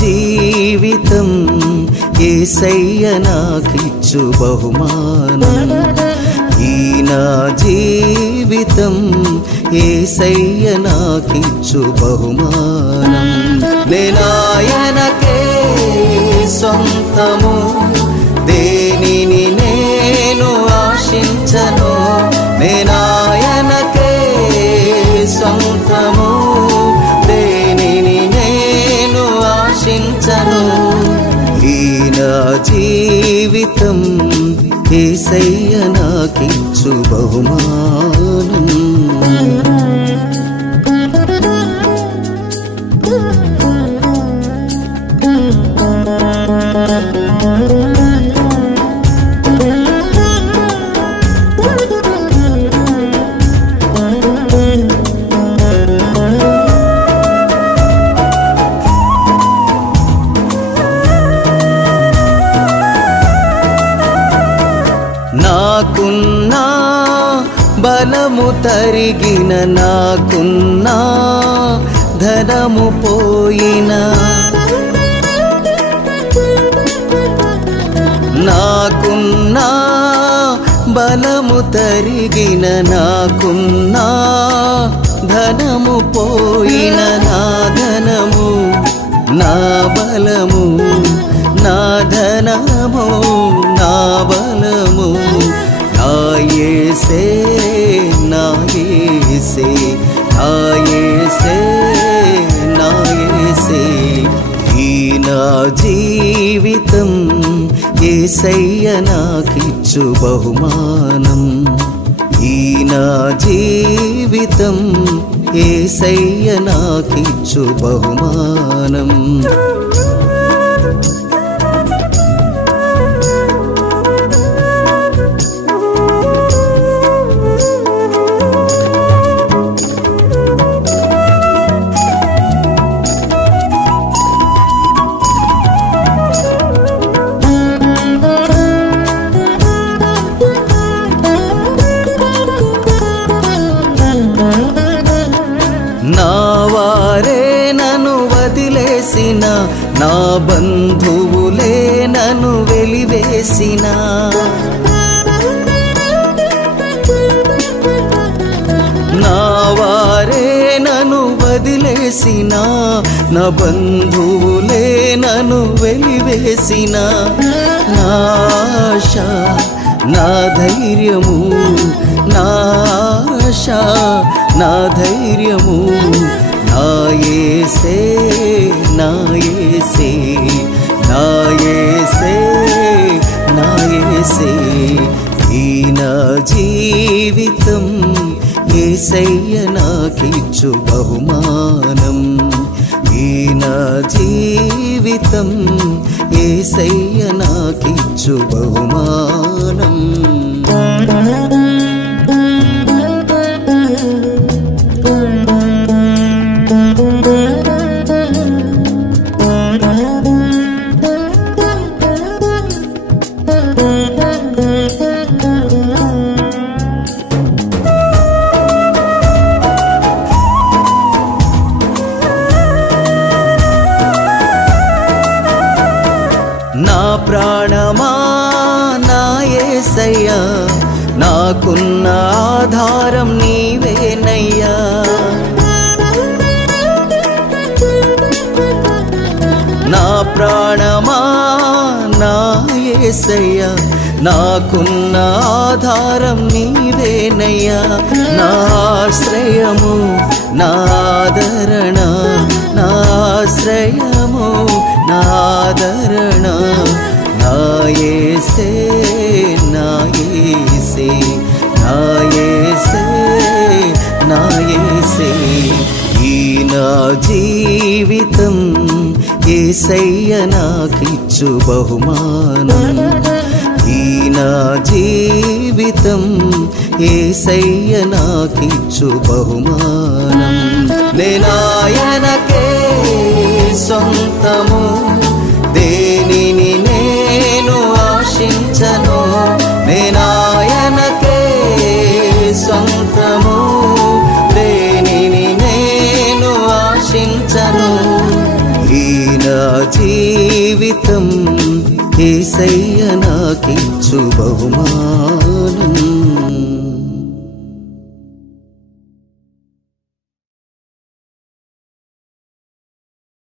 జీవితం యేసయ్య నాకిచ్చు బహుమానం. ఈ నా జీవితం యేసయ్య నాకిచ్చు బహుమానం. నేనాయనకే సొంతము, దేనిని నేను ఆశించను. నేనాయనకే సొంతము, దేనిని నేను ఆశించను. ఈ నా జీవితం యేసయ్య నాకిచ్చు బహుమానం. నాకున్నా బలము తరిగిన, నాకున్నా ధనము పోయిన, నాకున్నా బలము తరిగిన, నాకున్నా ధనము పోయిన, నా ధనము నా బలము, నా ధనము నా బలము, నా యేసే నా యేసే నా యేసే నా యేసే. ఈ నా జీవితం యేసయ్య నాకిచ్చు బహుమానం. ఈ నా జీవితం యేసయ్య నాకిచ్చు బహుమానం. నా వారే నన్ను వదిలేసిన, నా బంధువులే నన్ను వెలివేసిన, నా వారే నన్ను వదిలేసిన, నా బంధువులే నన్ను వెలివేసిన, నా ఆశ నా ధైర్యము, నా ఆశ నా ధైర్యము, నా యేసే నా యేసే నా యేసే నా యేసే. ఈ నా జీవితం యేసయ్య నాకిచ్చు బహుమానం. ఈ నా జీవితం యేసయ్య నాకిచ్చు బహుమానం. నా ప్రాణమా నా యేసయ్యా, నాకున్న ఆధారం నీవేనయ్యా. నా ప్రాణమా నా యేసయ్యా, నాకున్న ఆధారం నీవేనయ్యా. నా ఆశ్రయము నా ఆదరణ, నా ఆశ్రయము నా ఆదరణ, నా యేసే నా యేసే నా యేసే నా యేసే. ఈ నా జీవితం యేసయ్య నాకిచ్చు బహుమానం. ఈ నా జీవితం యేసయ్య నాకిచ్చు బహుమానం. నేనా సొంతము, దేనిని నేను ఆశించను, నేనాయనకే సొంతము, దేనిని నేను ఆశించను. ఈ నా జీవితం యేసయ్య నాకిచ్చు బహుమానం.